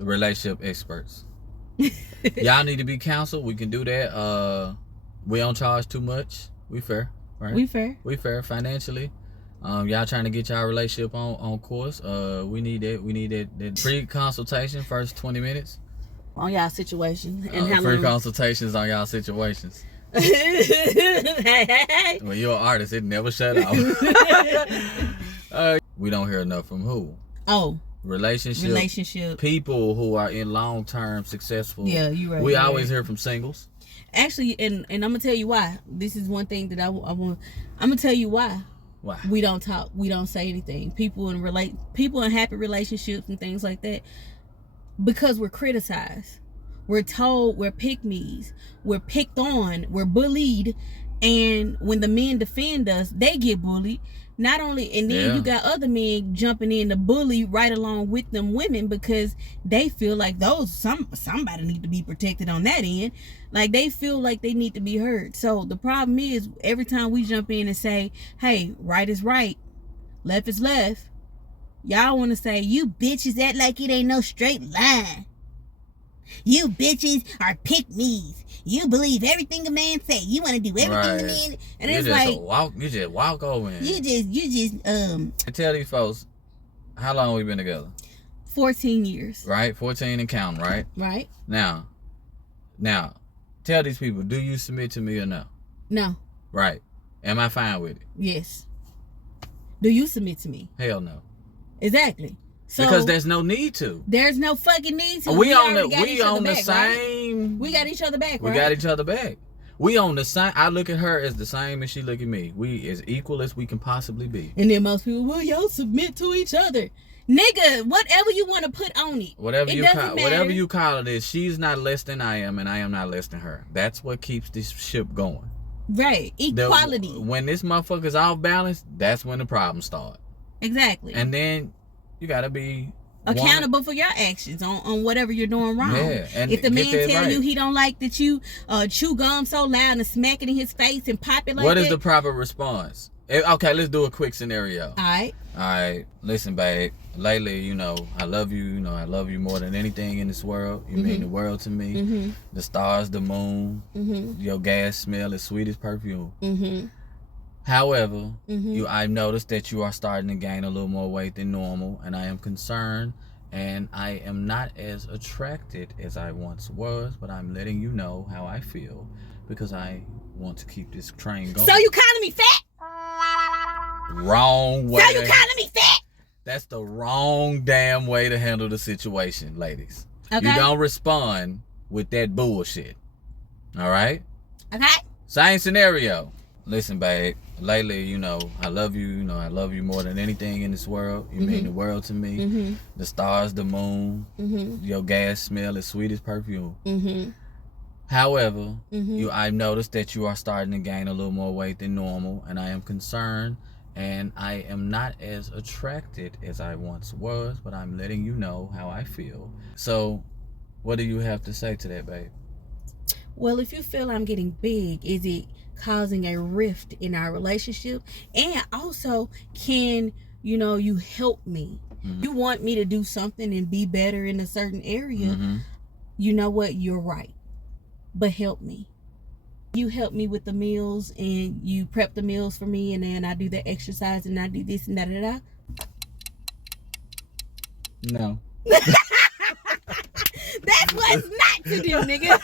relationship experts. Y'all need to be counseled. We can do that. We don't charge too much. We fair, right? We fair financially. Y'all trying to get y'all relationship on course. We need that free consultation, first 20 minutes. On y'all situation. And how free long? consultations on y'all situations. Hey. When you're an artist, it never shut off. We don't hear enough from who? Oh. Relationship. People who are in long-term successful. Yeah, you're right. We always hear from singles. Actually, and I'm gonna tell you why. This is one thing that I want. I'm gonna tell you why. Why? We don't talk. We don't say anything. People in happy relationships and things like that, because we're criticized. We're told we're pick-me's. We're picked on. We're bullied. And when the men defend us, they get bullied. Not only, and then you got other men jumping in to bully right along with them women, because they feel like somebody need to be protected on that end. Like, they feel like they need to be heard. So the problem is, every time we jump in and say, hey, right is right, left is left, y'all want to say, you bitches act like it ain't no straight line. You bitches are pick-me's. You believe everything a man say. You want to do everything the man. And it's like you just walk over and you just And tell these folks, how long we been together? 14 years. Right, 14 and counting. Right. Right. Now, tell these people, do you submit to me or no? No. Right. Am I fine with it? Yes. Do you submit to me? Hell no. Exactly. So, because there's no need to. There's no fucking need to. We on the back, same. Right? We got each other back, right? We got each other back. We on the same. I look at her as the same as she look at me. We as equal as we can possibly be. And then most people, well, y'all submit to each other. Nigga, whatever you want to put on it. Whatever you call it is, she's not less than I am, and I am not less than her. That's what keeps this ship going. Right. Equality. When this motherfucker's off balance, that's when the problems start. Exactly. And then you gotta be accountable for your actions on whatever you're doing wrong. Yeah, and if the man tell you he don't like that you chew gum so loud and smack it in his face and pop it like what that. Is the proper response? Okay, let's do a quick scenario. All right. Listen, babe. Lately, I love you. I love you more than anything in this world. You mean the world to me. Mm-hmm. The stars, the moon. Mm-hmm. Your gas smell is sweet as perfume. Mm-hmm. However, I've noticed that you are starting to gain a little more weight than normal, and I am concerned, and I am not as attracted as I once was, but I'm letting you know how I feel, because I want to keep this train going. So you calling me fat? Wrong way. So you calling me fat? That's the wrong damn way to handle the situation, ladies. Okay. You don't respond with that bullshit. All right? Okay. Same scenario. Listen, babe. Lately, I love you. I love you more than anything in this world. You mean the world to me. Mm-hmm. The stars, the moon. Mm-hmm. Your gas smell is sweet as perfume. Mm-hmm. However, I've noticed that you are starting to gain a little more weight than normal, and I am concerned, and I am not as attracted as I once was, but I'm letting you know how I feel. So, what do you have to say to that, babe? Well, if you feel I'm getting big, is it causing a rift in our relationship? And also, can you help me? Mm-hmm. You want me to do something and be better in a certain area. Mm-hmm. You know what? You're right. But help me. You help me with the meals, and you prep the meals for me, and then I do the exercise, and I do this and da. No. That's what's not to do, nigga.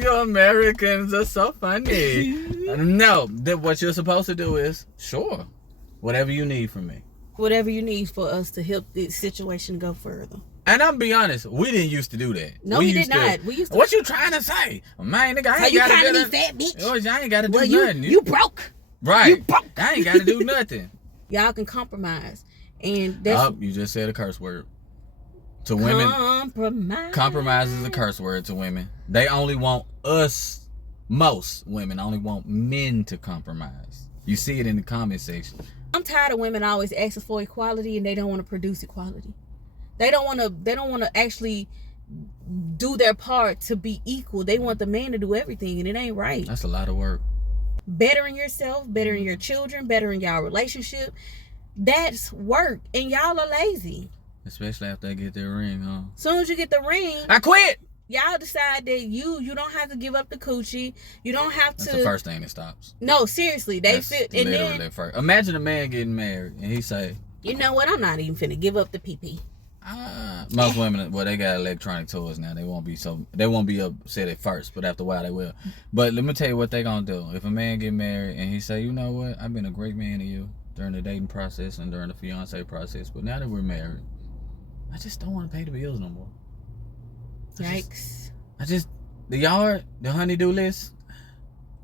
You Americans are so funny. No, what you're supposed to do is, sure, whatever you need from me. Whatever you need for us to help this situation go further. And I'm be honest, we didn't used to do that. No, we did not. We used to. What you trying to say? Man, nigga, I ain't you gotta be fat, bitch. I ain't gotta do nothing. You broke. Right. You broke. I ain't gotta do nothing. Y'all can compromise. And that's you just said a curse word. To women. Compromise is a curse word to women. They only want us. Most women only want men to compromise. You see it in the comment section. I'm tired of women always asking for equality, and they don't want to produce equality. They don't want to actually do their part to be equal. They want the man to do everything, and it ain't right. That's a lot of work. Bettering yourself, bettering your children, bettering y'all relationship. That's work, and y'all are lazy. Especially after they get their ring, huh? Soon as you get the ring, I quit. Y'all decide that you don't have to give up the coochie. You don't have to. That's the first thing that stops. No, seriously, they That's feel. And literally then first. Imagine a man getting married and he say, "You know what? I'm not even finna give up the pee-pee." Most women, well, they got electronic toys now. They won't be upset at first, but after a while they will. But let me tell you what they gonna do. If a man get married and he say, you know what, I've been a great man to you during the dating process and during the fiance process, but now that we're married, I just don't want to pay the bills no more. Yikes! The honey-do list.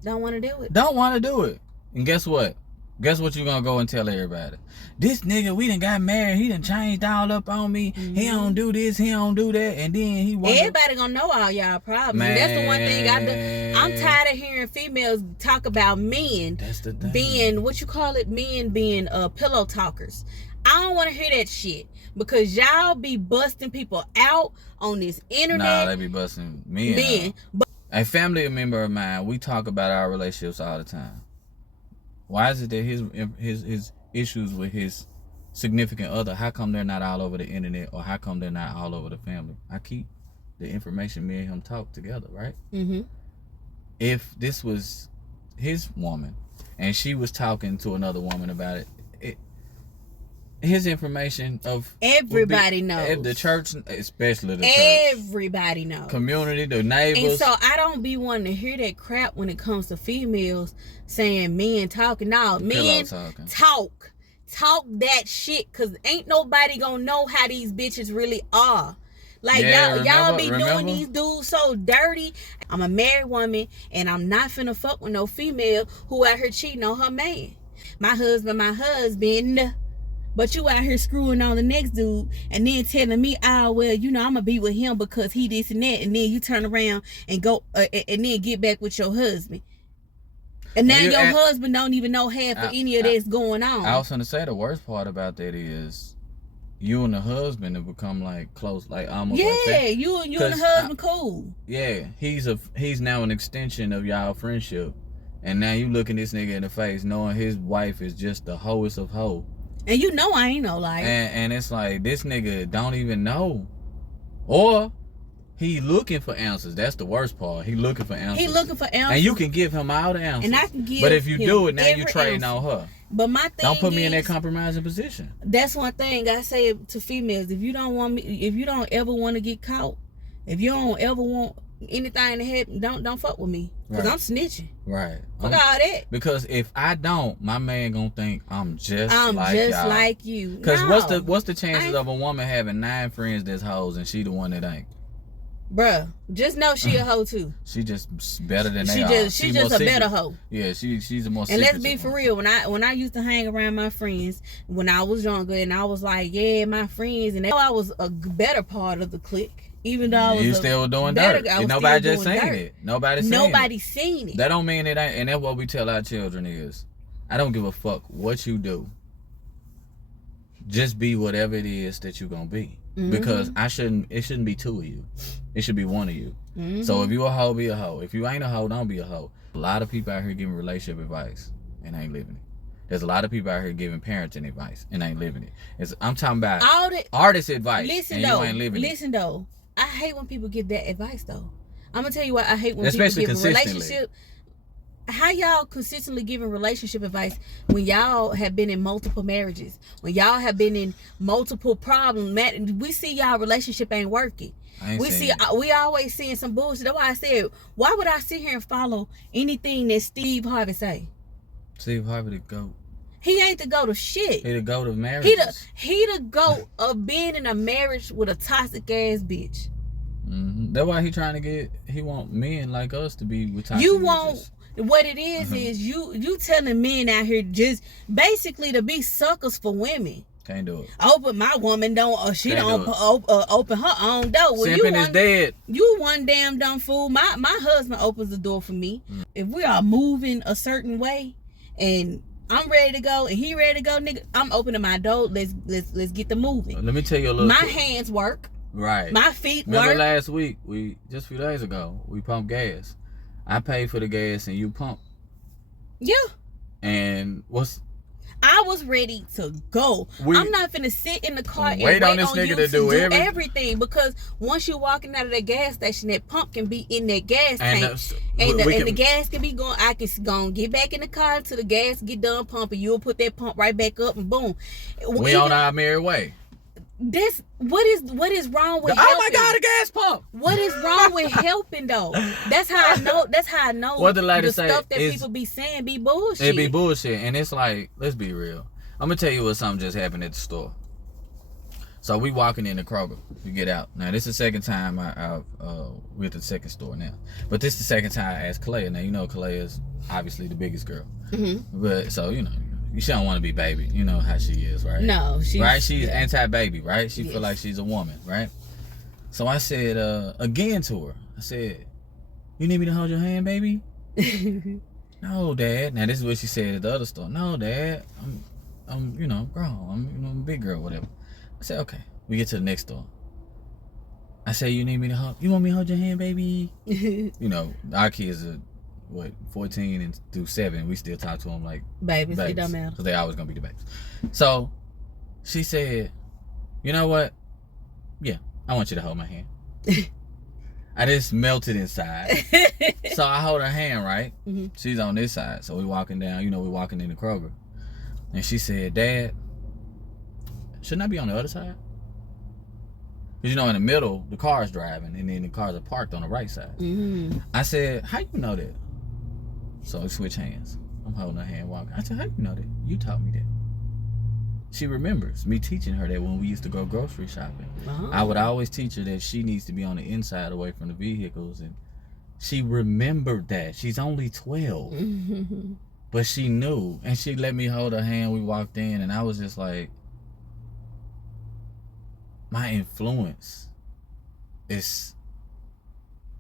Don't want to do it. Don't want to do it. And guess what? Guess what you gonna go and tell everybody? This nigga, we done got married. He done changed all up on me. Mm-hmm. He don't do this. He don't do that. And then he wonder. Everybody gonna know all y'all problems. Man. That's the one thing I do. I'm tired of hearing females talk about men. That's the thing. Being what you call it, men being pillow talkers. I don't want to hear that shit because y'all be busting people out on this internet. Nah, they be busting me out. A family member of mine, we talk about our relationships all the time. Why is it that his issues with his significant other, how come they're not all over the internet, or how come they're not all over the family? I keep the information me and him talk together, right? Mm-hmm. If this was his woman and she was talking to another woman about it, his information of everybody knows. The church, especially the church. Everybody knows. Community, the neighbors. And so I don't be wanting to hear that crap when it comes to females saying men talking. No, men talk that shit, because ain't nobody gonna know how these bitches really are. Like, y'all be doing these dudes so dirty. I'm a married woman, and I'm not finna fuck with no female who out here cheating on her man. My husband. But you out here screwing on the next dude and then telling me, well, I'm going to be with him because he this and that. And then you turn around and go and then get back with your husband. And now your husband don't even know half of any of that's going on. I was going to say the worst part about that is you and the husband have become like close, like almost like that. You and the husband cool. Yeah, he's now an extension of y'all friendship. And now you looking this nigga in the face knowing his wife is just the hoest of hoe. And you know I ain't no liar. And it's like, this nigga don't even know. Or he looking for answers. That's the worst part. He looking for answers. And you can give him all the answers. And I can give But if you do it, now you trading on her. But my thing don't put me in that compromising position. That's one thing I say to females. If you don't ever want to get caught, if you don't ever want anything to happen, don't fuck with me. Because I'm snitching. Right. Fuck all that. Because if I don't, my man gonna think I'm just like you. Because what's the chances of a woman having 9 friends that's hoes and she the one that ain't? Bruh, just know she a hoe too. She just better than they are. She just a better hoe. Yeah, she's a more. And let's be for real. When I used to hang around my friends when I was younger, and I was like, yeah, my friends, and I was a better part of the clique. Even though I was still doing dirt. Nobody just saying it. Nobody seen it. That don't mean it ain't. And that's what we tell our children is, I don't give a fuck what you do. Just be whatever it is that you're gonna be. Mm-hmm. Because it shouldn't be 2 of you. It should be 1 of you. Mm-hmm. So if you a hoe, be a hoe. If you ain't a hoe, don't be a hoe. A lot of people out here giving relationship advice and ain't living it. There's a lot of people out here giving parenting advice and ain't living it. I'm talking about artist advice. Listen and though, you ain't living listen it. Though. I hate when people give that advice though. I'm gonna tell you what I hate when especially people give a relationship. How y'all consistently giving relationship advice when y'all have been in multiple marriages, when y'all have been in multiple problems? We see y'all relationship ain't working. We always seeing some bullshit. That's why I said, why would I sit here and follow anything that Steve Harvey say? Steve Harvey the GOAT. He ain't the GOAT of shit. He the GOAT of marriage. He the GOAT of being in a marriage with a toxic ass bitch. Mm-hmm. That's why he want men like us to be with toxic bitches. What it is you telling men out here just basically to be suckers for women. Can't do it. Open my woman don't open her own door. Well, Simping is dead. You one damn dumb fool. My husband opens the door for me. Mm. If we are moving a certain way and I'm ready to go and he ready to go, nigga, I'm opening my door. Let's get the moving. Let me tell you a little. My hands work. Right. My feet work. Remember last week, just a few days ago, we pumped gas. I paid for the gas and you pump. Yeah. And I was ready to go. I'm not finna sit in the car and wait on this nigga to do everything, because once you're walking out of that gas station, that pump can be in that gas tank, and the gas can be going. I can go and get back in the car till the gas get done pumping. You'll put that pump right back up, and boom, we on our merry way. What is wrong with helping? Oh my God, a gas pump. What is wrong with helping though? That's how I know what the lady say stuff that people be saying be bullshit. It be bullshit. And it's like, let's be real. I'm gonna tell you what something just happened at the store. So we walking in the Kroger. We get out. Now this is the second time we're at the second store now. But this is the second time I asked Kalea. Now you know Kalea is obviously the biggest girl. Mm-hmm. But so you know, she don't want to be baby. You know how she is, right? No, she's anti-baby, right? She feel like she's a woman, right? So I said again to her, I said, "You need me to hold your hand, baby?" No, Dad. Now this is what she said at the other store. No, Dad. I'm you know, grown. I'm a big girl, whatever. I said, okay. We get to the next store. I say, you need me to hold? You want me to hold your hand, baby? You know, our kids are 14 and through 7. We still talk to them like babies. It don't matter, because they always gonna be the babies. So she said, you know what? Yeah, I want you to hold my hand. I just melted inside. So I hold her hand, right? Mm-hmm. She's on this side. So we walking down, you know, we walking in the Kroger. And she said, Dad, shouldn't I be on the other side? Because, you know, in the middle, the car's driving, and then the cars are parked on the right side. Mm-hmm. I said, how you know that? So we switch hands. I'm holding her hand, walking. I said, how you know that? You taught me that. She remembers me teaching her that when we used to go grocery shopping. Uh-huh. I would always teach her that she needs to be on the inside away from the vehicles. And she remembered that. She's only 12. Mm-hmm. But she knew. And she let me hold her hand. We walked in, and I was just like, my influence is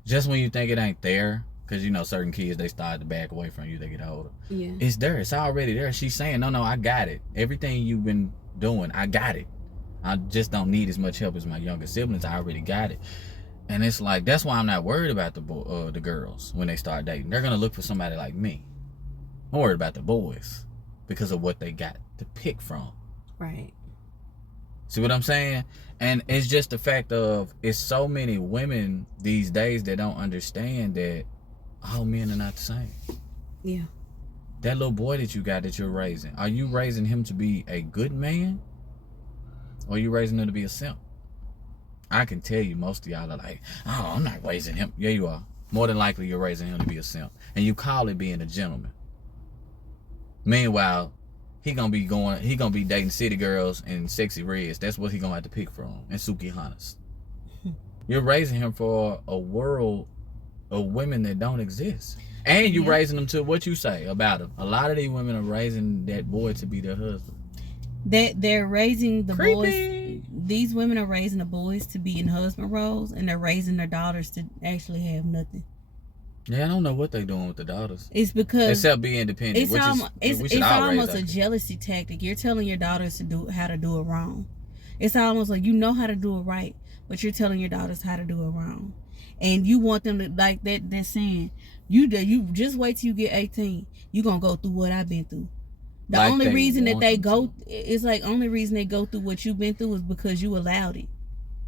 just when you think it ain't there, because you know certain kids, they start to back away from you, they get older. Yeah, it's there. It's already there. She's saying, no, I got it. Everything you've been doing, I got it. I just don't need as much help as my younger siblings. I already got it. And it's like, that's why I'm not worried about the girls when they start dating. They're gonna look for somebody like me. I'm worried about the boys because of what they got to pick from. Right. See what I'm saying? And it's just the fact of, it's so many women these days that don't understand that all men are not the same. Yeah. That little boy that you got that you're raising, are you raising him to be a good man? Or are you raising him to be a simp? I can tell you most of y'all are like, oh, I'm not raising him. Yeah, you are. More than likely you're raising him to be a simp. And you call it being a gentleman. Meanwhile, he gonna be dating city girls and sexy reds. That's what he gonna have to pick from, and Suki Hanas. You're raising him for a world of women that don't exist, and you raising them to what you say about him. A lot of these women are raising that boy to be their husband. They're raising the boys. These women are raising the boys to be in husband roles, and they're raising their daughters to actually have nothing. Yeah, I don't know what they're doing with the daughters. It's because except be independent. It's almost a jealousy tactic. You're telling your daughters to do how to do it wrong. It's almost like you know how to do it right, but you're telling your daughters how to do it wrong, and you want them to like that. They're saying you just wait till you get 18. You're gonna go through what I've been through. The like only reason that they go, it's like only reason they go through what you've been through is because you allowed it.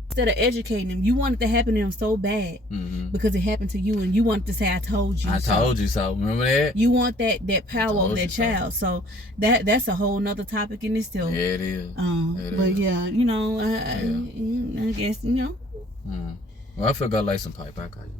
Instead of educating them, you want it to happen to them so bad because it happened to you, and you want to say, I told you so. Told you so. Remember that? You want that power over that child. So that's a whole nother topic in this too. Yeah, it is. But yeah, you know, I guess, you know. Well, I feel go lay some pipe. I call you.